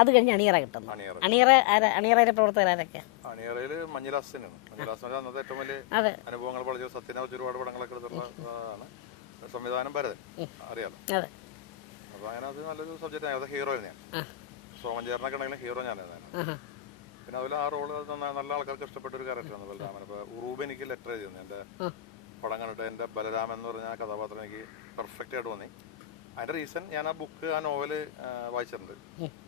അത് കഴിഞ്ഞ് അണിയറ കിട്ടുന്നു. അണിയറയിലെ പ്രവർത്തകരാരൊക്കെ? അണിയറയിൽ മഞ്ഞിലാസനാണ്. മഞ്ഞിലാസന അന്നത്തെ ഏറ്റവും വലിയ അനുഭവങ്ങൾ പഠിച്ച സത്യനെ വെച്ച് ഒരുപാട് പടങ്ങളൊക്കെ എടുത്തുള്ളതാണ്. സംവിധാനം ഭരതൻ അറിയാലോ. അപ്പൊ അങ്ങനെ അത് നല്ലൊരു സബ്ജക്റ്റ് ആണ്. അത് ഹീറോ തന്നെയാണ്. സോമൻ ചേട്ടനൊക്കെ ഉണ്ടെങ്കിലും ഹീറോ ഞാനായിരുന്നു. പിന്നെ അതിൽ ആ റോള് നല്ല ആൾക്കാർക്ക് ഇഷ്ടപ്പെട്ട ഒരു ക്യാരക്ടറാണ് ബലരാമൻ. അപ്പൊ ഉറൂബ് എനിക്ക് ലെറ്റർ എഴുതിയിരുന്നു എന്റെ പടം കണ്ടിട്ട്. എന്റെ ബലരാമൻ എന്ന് പറഞ്ഞ കഥാപാത്രം എനിക്ക് പെർഫെക്റ്റ് ആയിട്ട് തോന്നി. അതിന്റെ റീസൺ ഞാൻ ആ ബുക്ക്, ആ നോവല് വായിച്ചിട്ടുണ്ട്.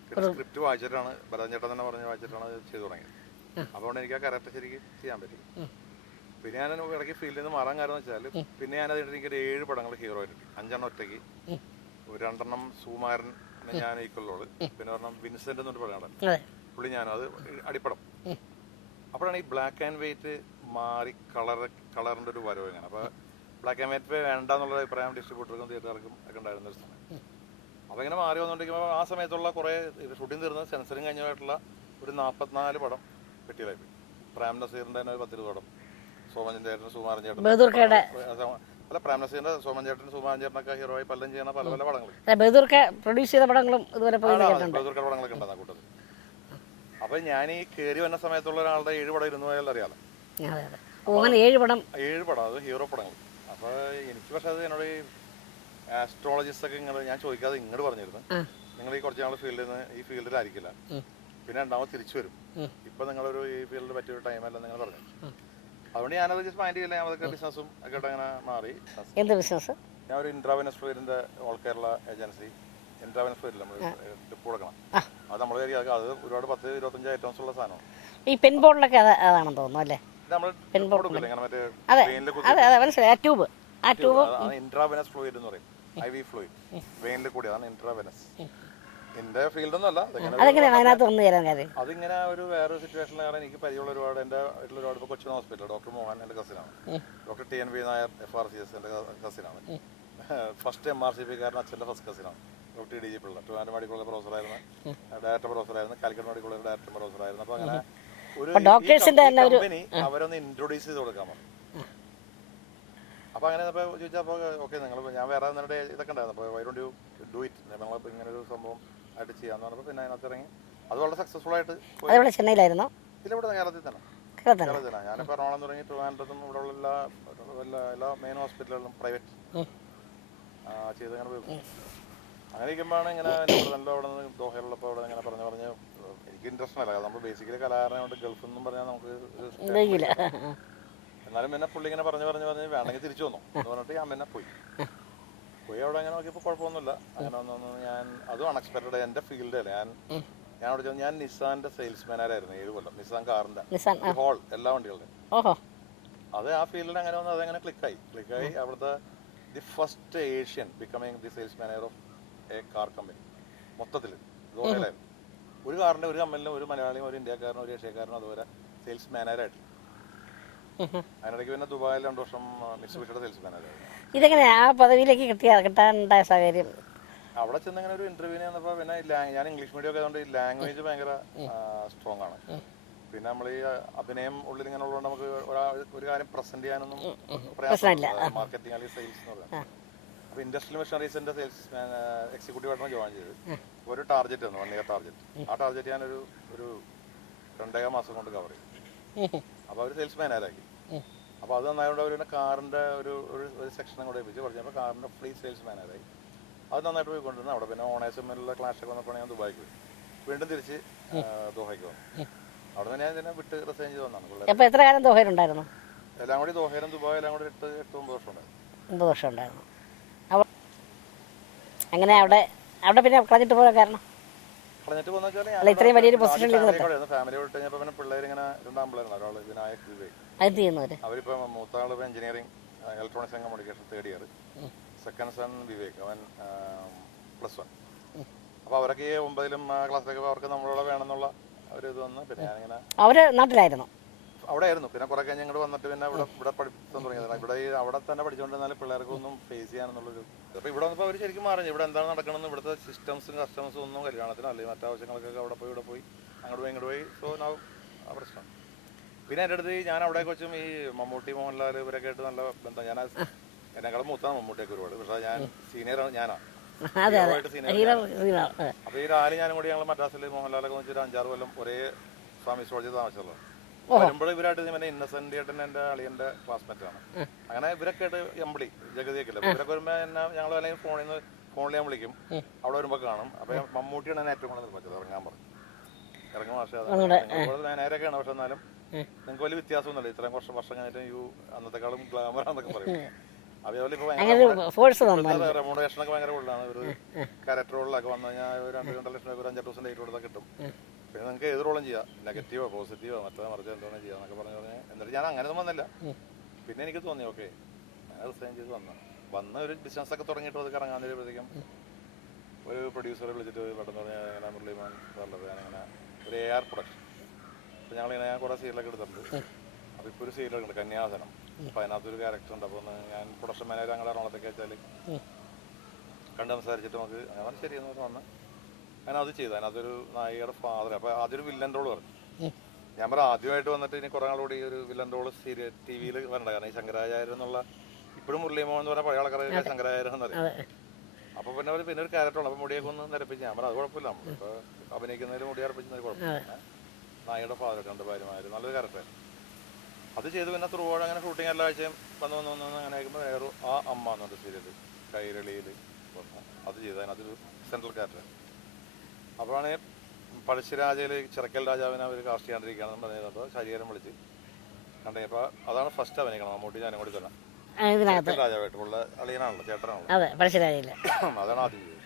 പിന്നെ സ്ക്രിപ്റ്റ് വായിച്ചിട്ടാണ്, ഭരതൻ ചേട്ടൻ തന്നെ പറഞ്ഞ് വായിച്ചിട്ടാണ് ചെയ്തു തുടങ്ങിയത്. അതുകൊണ്ട് എനിക്ക് ആ ക്യാരക്ടർ ശരിക്കും ചെയ്യാൻ പറ്റി. പിന്നെ ഞാൻ ഇടയ്ക്ക് ഫീൽഡിൽ നിന്ന് മാറാൻ കാരണം വെച്ചാൽ പിന്നെ ഞാൻ അതിന് എനിക്കൊരു 7 പടങ്ങൾ ഹീറോ ആയിട്ടുണ്ട്. 5 ഒറ്റയ്ക്ക്, 2 സുകുമാരൻ ഞാൻ ഈക്വലോള്, പിന്നെ ഒരെണ്ണം വിൻസെന്റ് എന്നൊരു പടമാണ് പുള്ളി ഞാനും, അത് അടിപ്പടം. അപ്പോഴാണ് ഈ ബ്ലാക്ക് ആൻഡ് വൈറ്റ് മാറി കളറിന്റെ ഒരു വരവ് ഇങ്ങനെ. അപ്പൊ ബ്ലാക്ക് ആൻഡ് വൈറ്റ് വേണ്ട എന്നുള്ള അഭിപ്രായം ഡിസ്ട്രിബ്യൂട്ടർക്കും തിയേറ്റർക്കും ഒക്കെ ഉണ്ടായിരുന്ന ഒരു സമയം. അപ്പൊ ഇങ്ങനെ മാറി വന്നുകൊണ്ടിരിക്കുമ്പോൾ ആ സമയത്തുള്ള കുറെ ഷൂട്ടിംഗ് തീർന്ന് സെൻസറിങ് കഴിഞ്ഞതായിട്ടുള്ള ഒരു 44 പടം പെട്ടിയിലായി പോയി. പ്രേം നസീറിന്റെ തന്നെ ഒരു 10 പടം, സോമൻ ചേട്ടൻ, സുകുമാരൻ ചേട്ടൻ, അല്ല പ്രേം നസീറിന്റെ, സോമൻ ചേട്ടൻ, സുകുമാരൻ ചേട്ടനൊക്കെ ഹീറോ ആയി പലരും ചെയ്യുന്ന പല പല പടങ്ങൾ, പ്രൊഡ്യൂസ് ചെയ്ത പടങ്ങളും ബഹദൂർക്കയുടെ പടങ്ങളൊക്കെ ഉണ്ടാകുന്ന കൂട്ടത്തിൽ. അപ്പൊ ഞാൻ ഈ കയറി വന്ന സമയത്തുള്ള ഒരാളുടെ 7 പടം ഇരുന്ന് പോയാൽ അറിയാലോ. 7 പടം അത് ഹീറോ പടങ്ങൾ. അപ്പൊ എനിക്ക് പക്ഷെ അത് എന്നോട് ആസ്ട്രോളജിസ്റ്റ് ഒക്കെ ഇങ്ങനെ ഞാൻ ചോദിക്കാതെ ഇങ്ങോട്ട് പറഞ്ഞിരുന്നു, നിങ്ങൾ ഈ കുറച്ച് നാൾ ഈ ഫീൽഡിലായിരിക്കില്ല, പിന്നെ രണ്ടാമത് തിരിച്ചു വരും, ഇപ്പൊ നിങ്ങളൊരു ഈ ഫീൽഡിൽ പറ്റിയൊരു ടൈമല്ല നിങ്ങൾ പറഞ്ഞു. അതുകൊണ്ട് ഞാനത് ജസ്റ്റ് മൈൻഡ് ചെയ്യില്ല. അതൊക്കെ ബിസിനസ്സും ഒക്കെ അങ്ങനെ മാറി. എന്ത് ബിസിനസ്? ഞാൻ ഒരു ഇൻട്രാവെനസ് ഫ്ലൂയിഡിന്റെ ഓൾ കേരള ഏജൻസി, ഇൻട്രാവെനസ് ഫ്ലൂയിഡിൽ നമ്മൾ ടിപ്പ് കൊടുക്കണം. അത് നമ്മൾ അത് ഒരുപാട് 10-25 ഐറ്റംസ് ഉള്ള സാധനമാണ്. ഈ പെൻ ബോർഡിലൊക്കെ അതാണെന്ന് തോന്നുന്നു അല്ലേ? ഇൻട്രാവെനസ് ഫ്ലൂയിഡ് എന്ന് പറയും, IV ഫ്ലൂയിഡ്, വെയിനിൽ കൂടി, അതാണ് ഇൻട്രാവെനസ്. എന്റെ ഫീൽഡൊന്നും അല്ല. അതിങ്ങനെ ഒരു വേറെ സിറ്റുവേഷനിൽ കാരണം എനിക്ക് പരിചയമുള്ള ഒരുപാട് എന്റെ ഒരുപാട് ഇപ്പൊ കൊച്ചിൻ ഹോസ്പിറ്റൽ ഡോക്ടർ മോഹൻ എന്റെ കസിനാണ്. ഡോക്ടർ TNV നായർ FRCS എന്റെ കസിനാണ്. ഫസ്റ്റ് MRCP കാരൻ അച്ഛന്റെ ഫസ്റ്റ് കസിനാണ്. Doctor DG Pillai Trivandrum medical college പ്രൊഫസറായിരുന്നു, ഡയറക്ടർ പ്രൊഫസറായിരുന്നു, കാലിക്കറ്റ് മെഡിക്കൽ കോളേജ് ഡയറക്ടർ പ്രൊഫസറായിരുന്നു. അപ്പൊ അങ്ങനെ ഒരു കമ്പനി അവരൊന്ന് ഇൻട്രൊഡ്യൂസ് ചെയ്ത് കൊടുക്കാൻ പറഞ്ഞു. അപ്പൊ അങ്ങനെ ചോദിച്ചപ്പോ ഓക്കെ നിങ്ങൾ, ഞാൻ വേറെ നിങ്ങളുടെ ഇതൊക്കെ ഉണ്ടായിരുന്നു, അപ്പൊ why don't you do it, നമ്മളിപ്പോ ഇങ്ങനെ ഒരു സംഭവം ആയിട്ട് ചെയ്യാന്ന് പറഞ്ഞപ്പോൾ പിന്നെ അതിനകത്ത് ഇറങ്ങി. അത് വളരെ സക്സസ്ഫുൾ ആയിട്ട്. ചെന്നൈയിലായിരുന്നോ? ഇല്ല, ഇവിടെ കേരളത്തിൽ തന്നെ. ഞാനിപ്പോൾ എറണാകുളം തുടങ്ങി ട്രിവാൻഡ്രത്തും ഇവിടെ ഉള്ള എല്ലാ മെയിൻ ഹോസ്പിറ്റലുകളിലും പ്രൈവറ്റ് ചെയ്ത് അങ്ങനെ പോയി. അങ്ങനെ ഇരിക്കുമ്പോഴാണ് ഇങ്ങനെ നല്ല അവിടെ നിന്ന് ദോഹയിലുള്ളപ്പോൾ അവിടെ ഇങ്ങനെ പറഞ്ഞ് എനിക്ക് ഇൻട്രസ്റ്റ് അല്ല. നമ്മൾ ബേസിക്കലി കലാകാരനെ കൊണ്ട് ഗൾഫിൽ നിന്നും പറഞ്ഞാൽ നമുക്ക്, എന്നാലും പിന്നെ പുള്ളി ഇങ്ങനെ പറഞ്ഞ് വേണമെങ്കിൽ തിരിച്ചു വന്നു എന്ന് പറഞ്ഞിട്ട് ഞാൻ പിന്നെ പോയി അവിടെ അങ്ങനെ നോക്കിയപ്പോൾ കുഴപ്പമൊന്നുമില്ല. അങ്ങനെ ഒന്നും ഞാൻ അതും അൺഎക്സ്പെക്റ്റഡ്. എന്റെ ഫീൽഡ് അല്ലേ. ഞാൻ അവിടെ ഞാൻ നിസാന്റെ സെയിൽസ്മാനായിരുന്നു 7 കൊല്ലം. നിസാൻ കാറിന്റെ ഹോൾ എല്ലാ വണ്ടികളുടെയും. അത് ആ ഫീൽഡിൽ അങ്ങനെ വന്ന് അതങ്ങനെ ക്ലിക്കായി അവിടുത്തെ the first Asian becoming the sales manager of A car company മൊത്തത്തിൽ ദോഹയിലായിരുന്നു. ഒരു കാറിന്റെ ഒരു കമ്പനിയിലും ഒരു മലയാളിയും ഒരു ഇന്ത്യക്കാരനും ഒരു ഏഷ്യക്കാരനും അതുപോലെ സെയിൽസ് മാനേജറായിട്ട്. അതിനിടയ്ക്ക് പിന്നെ ദുബായിൽ 2 വർഷം മിറ്റ്സുബിഷിയുടെ സെയിൽസ് മാനേജറായിരുന്നു. ഇതെങ്ങനെ ആ പദവിയിലേക്ക് കിട്ടാനുണ്ടായ സാഹചര്യം? അവിടെ ചെന്ന് ഇങ്ങനെ ഒരു ഇന്റർവ്യൂവിന് വന്നപ്പോൾ പിന്നെ ഞാൻ ഇംഗ്ലീഷ് മീഡിയം ഒക്കെ ആയതുകൊണ്ട് ഈ ലാംഗ്വേജ് ഭയങ്കര സ്ട്രോങ് ആണ്. പിന്നെ നമ്മൾ ഈ അഭിനയം ഉള്ളിൽ ഇങ്ങനെ ഉള്ളതുകൊണ്ട് നമുക്ക് ഒരു കാര്യം പ്രസന്റ് ചെയ്യാനൊന്നും പ്രയാസമില്ല. മാർക്കറ്റിംഗ് അല്ലെങ്കിൽ സെയിൽസ് എന്ന് പറയുന്നത്. അപ്പൊ ഇൻഡസ്ട്രിയൽ മെഷീനറീസിന്റെ സെയിൽസ് എക്സിക്യൂട്ടീവ് ആയിട്ടാണ് ജോയിൻ ചെയ്തത്. ഒരു ടാർഗറ്റ് വന്നു, 1 ഇയർ ടാർഗറ്റ്. ആ ടാർഗറ്റ് ഞാനൊരു 2.5 മാസം കൊണ്ട് കവർ ചെയ്തു. അപ്പൊ അവർ സെയിൽസ് മാനേജറാക്കി. അപ്പൊ അത് നന്നായിട്ട് അവർ കാറിന്റെ ഒരു സെക്ഷനും കൂടെ ഏൽപ്പിച്ച് പറഞ്ഞപ്പോൾ കാറിന്റെ ഫ്ലീറ്റ് സെയിൽസ് മാനേജറായി. അത് നന്നായിട്ട് പോയിക്കൊണ്ടിരുന്നു. അവിടെ പിന്നെ ഓണേഴ്സ് തമ്മിലുള്ള ക്ലാഷൊക്കെ വന്നപ്പോൾ ഞാൻ ദുബായിക്ക് പോയി. വീണ്ടും തിരിച്ച് ദോഹയ്ക്ക് വന്നു. അവിടെ നിന്ന് ഞാൻ ഇതിനെ വിട്ട് റിസൈൻ ചെയ്ത് വന്നാണ്. എത്ര കാലം ദോഹയിലുണ്ടായിരുന്നു? എല്ലാം കൂടി ദോഹയിലും ദുബായ് എല്ലാം കൂടി 8-9 വർഷം ഉണ്ടായിരുന്നു. 9 വർഷം ഉണ്ടായിരുന്നു. അങ്ങനെ അവിടെ പിന്നെ കളഞ്ഞിട്ട് പോകാൻ കാരണം? കളഞ്ഞിട്ട് പോകുന്ന ഇത്രയും വലിയൊരു പൊസിഷനിൽ ഫാമിലി വിട്ട് കഴിഞ്ഞപ്പോൾ പിന്നെ പിള്ളേർ ഇങ്ങനെ 2 ആമ്പിള്ളേരാണ്. ഒരാള് വിനായക് വിവേക്, അവരിപ്പോ മൂത്താള് engineering electronics and communication 3rd year. Second sun Vivek, അവൻ +1. അപ്പൊ അവരൊക്കെ 9ലും ആ ക്ലാസ്സിലൊക്കെ അവർക്ക് നമ്മളോട് വേണമെന്നുള്ള ഒരു ഇത് വന്ന് പിന്നെ ഞാനിങ്ങനെ അവര് നാട്ടിലായിരുന്നു, അവിടെ ആയിരുന്നു. പിന്നെ കുറെ കഴിഞ്ഞ് ഇങ്ങോട്ട് വന്നിട്ട് പിന്നെ ഇവിടെ പഠിത്തം തുടങ്ങിയത്. അവിടെ തന്നെ പഠിച്ചുകൊണ്ടിരുന്നാലും പിള്ളേർക്ക് ഒന്നും ഫേസ് ചെയ്യാനെന്നുള്ളൊരു. അപ്പൊ ഇവിടെ വന്നപ്പോൾ അവർ ശരിക്കും മാറി ഇവിടെ എന്താണ് നടക്കണമെന്ന്, ഇവിടുത്തെ സിസ്റ്റംസും കസ്റ്റംസും ഒന്നും കല്യാണത്തിന് അല്ലെങ്കിൽ മറ്റാവശ്യങ്ങൾക്കൊക്കെ അവിടെ പോയി ഇങ്ങോട്ട് പോയി. സോ ആ പ്രശ്നം. പിന്നെ എൻ്റെ അടുത്ത് ഞാൻ അവിടെ വെച്ചും ഈ മമ്മൂട്ടി, മോഹൻലാൽ ഇവരൊക്കെ ആയിട്ട് നല്ല ബന്ധം. ഞാൻ എന്നെക്കാളും മൂത്താണ് മമ്മൂട്ടിയൊക്കെ ഒരുപാട്. പക്ഷേ ഞാൻ സീനിയറാണ്. അതെ അതെ ഹീറോയായിട്ട് സീനിയർ ഹീറോ ഞാനാണ്. ഹീറോ അതെ അപ്പൊ ഈ ലാല് ഞാനും കൂടി ഞങ്ങൾ മദ്രാസിൽ മോഹൻലാലൊക്കെ വെച്ചിട്ട് 5-6 കൊല്ലം ഒരേ സ്വാമി സോളജി താമസിച്ചുള്ളത്. വരുമ്പോൾ ഇവരായിട്ട് പിന്നെ ഇന്നസെന്റ് ഏട്ടൻ എന്റെ അളിയന്റെ ക്ലാസ്മേറ്റ് ആണ്. അങ്ങനെ ഇവരൊക്കെ ആയിട്ട് എംബ്ലി ജഗതിയൊക്കെ ഇല്ല. ഇവരൊക്കെ വരുമ്പോ എന്നെ ഞങ്ങൾ അല്ലെങ്കിൽ ഫോണിൽ ഞാൻ വിളിക്കും. അവിടെ വരുമ്പോ കാണും. അപ്പൊ മമ്മൂട്ടിയാണ് എന്നെ ഏറ്റവും കൂടുതൽ നിർമ്മിച്ചത് ഇറങ്ങാൻ പറഞ്ഞു. ഇറങ്ങും പക്ഷേ നേരെയൊക്കെയാണ്. പക്ഷെ എന്നാലും നിങ്ങൾക്ക് വലിയ വ്യത്യാസമൊന്നുമില്ല. ഇത്രയും വർഷം കഴിഞ്ഞിട്ട് അന്നത്തെക്കാളും ഗ്ലാമർ ആണെന്നൊക്കെ പറയും. അതേപോലെ ഇപ്പൊ റെമൂണറേഷനൊക്കെ ഭയങ്കര കൂടുതലാണ്. ഒരു ക്യാരക്ടർ റോളിലൊക്കെ വന്നു കഴിഞ്ഞാൽ 2-2 ലക്ഷം രൂപ 5-8 ദിവസം ഡേറ്റ് കൊടുത്താൽ കിട്ടും. പിന്നെ നിങ്ങൾക്ക് ഏത് റോളും ചെയ്യാം. നെഗറ്റീവോ പോസിറ്റീവോ മറ്റേ മറിച്ച് എന്തോന്നും ചെയ്യാം എന്നൊക്കെ പറഞ്ഞ് എന്നിട്ട് ഞാൻ അങ്ങനെയൊന്നും വന്നില്ല. പിന്നെ എനിക്ക് തോന്നി ഓക്കെ ഞാൻ റിസൈൻ ചെയ്ത് വന്ന ഒരു ബിസിനസ് ഒക്കെ തുടങ്ങിയിട്ട് അത് കറങ്ങാൻ തരുമ്പോഴത്തേക്കും ഒരു പ്രൊഡ്യൂസറെ വിളിച്ചിട്ട് പെട്ടെന്ന് പറഞ്ഞാൽ അങ്ങനെ മുരളിമാൻ സാറിൻ്റെ ഞാനിങ്ങനെ ഒരു AR പ്രൊഡക്ഷൻ. അപ്പോൾ ഞങ്ങളിങ്ങനെ ഞാൻ കുറേ സീരിയലൊക്കെ എടുത്തിട്ടുണ്ട്. അപ്പോൾ ഇപ്പോൾ ഒരു സീരിയലൊക്കെ ഉണ്ട് കന്യാസനം. അപ്പോൾ അതിനകത്തൊരു ക്യാരക്ടർ ഉണ്ട്. അപ്പോൾ ഞാൻ പ്രൊഡക്ഷൻ മാനേജർ ഞങ്ങളുടെ എറണാകുളത്തേക്ക് വെച്ചാൽ കണ്ട് സംസാരിച്ചിട്ട് നമുക്ക് അങ്ങനെ ശരിയെന്ന് വന്ന് അതിനത് ചെയ്തു. അതിനകത്തൊരു നായികയുടെ ഫാദർ. അപ്പോൾ ആദ്യം ഒരു വില്ലൻ റോള് പറഞ്ഞു. ഞാൻ പറയാം ആദ്യമായിട്ട് വന്നിട്ട് ഇനി കുറേ നാളുകൂടി ഒരു വില്ലൻ റോള് സീരിയൽ TV-യിൽ വരണ്ട. കാരണം ഈ ശങ്കരാചാര്യൻ എന്നുള്ള ഇപ്പോഴും മുരളീമോഹൻ എന്ന് പറഞ്ഞാൽ പഴയ ആൾക്കാരെ ശങ്കരാചാര്യൻ എന്നറിയാം. അപ്പോൾ പിന്നെ ഒരു ക്യാരക്ടറാണ്. അപ്പോൾ മുടിയൊക്കെ ഒന്ന് നിരപ്പിച്ച് ഞാൻ പറയാം അത് കുഴപ്പമില്ല. നമ്മളിപ്പോൾ അഭിനയിക്കുന്നതിൽ മുടി അർപ്പിച്ചതിൽ കുഴപ്പമില്ല. നായികയുടെ ഫാദർ 2 ഭാര്യമാർ നല്ലൊരു ക്യാരക്ടർ അത് ചെയ്തു. പിന്നെ ത്രൂവോട് അങ്ങനെ ഷൂട്ടിങ് എല്ലാ ആഴ്ചയും വന്ന് അങ്ങനെ ആയിരിക്കുമ്പോൾ വേറെ ആ അമ്മ എന്നുണ്ട് സീരിയൽ കൈരളിയിൽ വന്നു. അത് ചെയ്തു. അതിനകത്തൊരു സെൻട്രൽ ക്യാരക്ടർ. അപ്പോഴാണ് പഴശ്ശിരാജയിൽ ചിറക്കൽ രാജാവിനെ അവർ കാസ്റ്റ് ചെയ്യാണ്ടിരിക്കുകയാണെന്ന് പറഞ്ഞപ്പോൾ ശരീരം വിളിച്ച് കണ്ടേ. അപ്പോൾ അതാണ് ഫസ്റ്റ് അഭിനയിക്കണം മമ്മൂട്ടി ഞാനും കൂടി തന്നെ രാജാവായിട്ട് ഉള്ള അളിയനാണല്ലോ ചേട്ടനാണല്ലോ. അതെ പഴശ്ശിരാജയിലെ അതാണ് ആദ്യം ചെയ്തത്.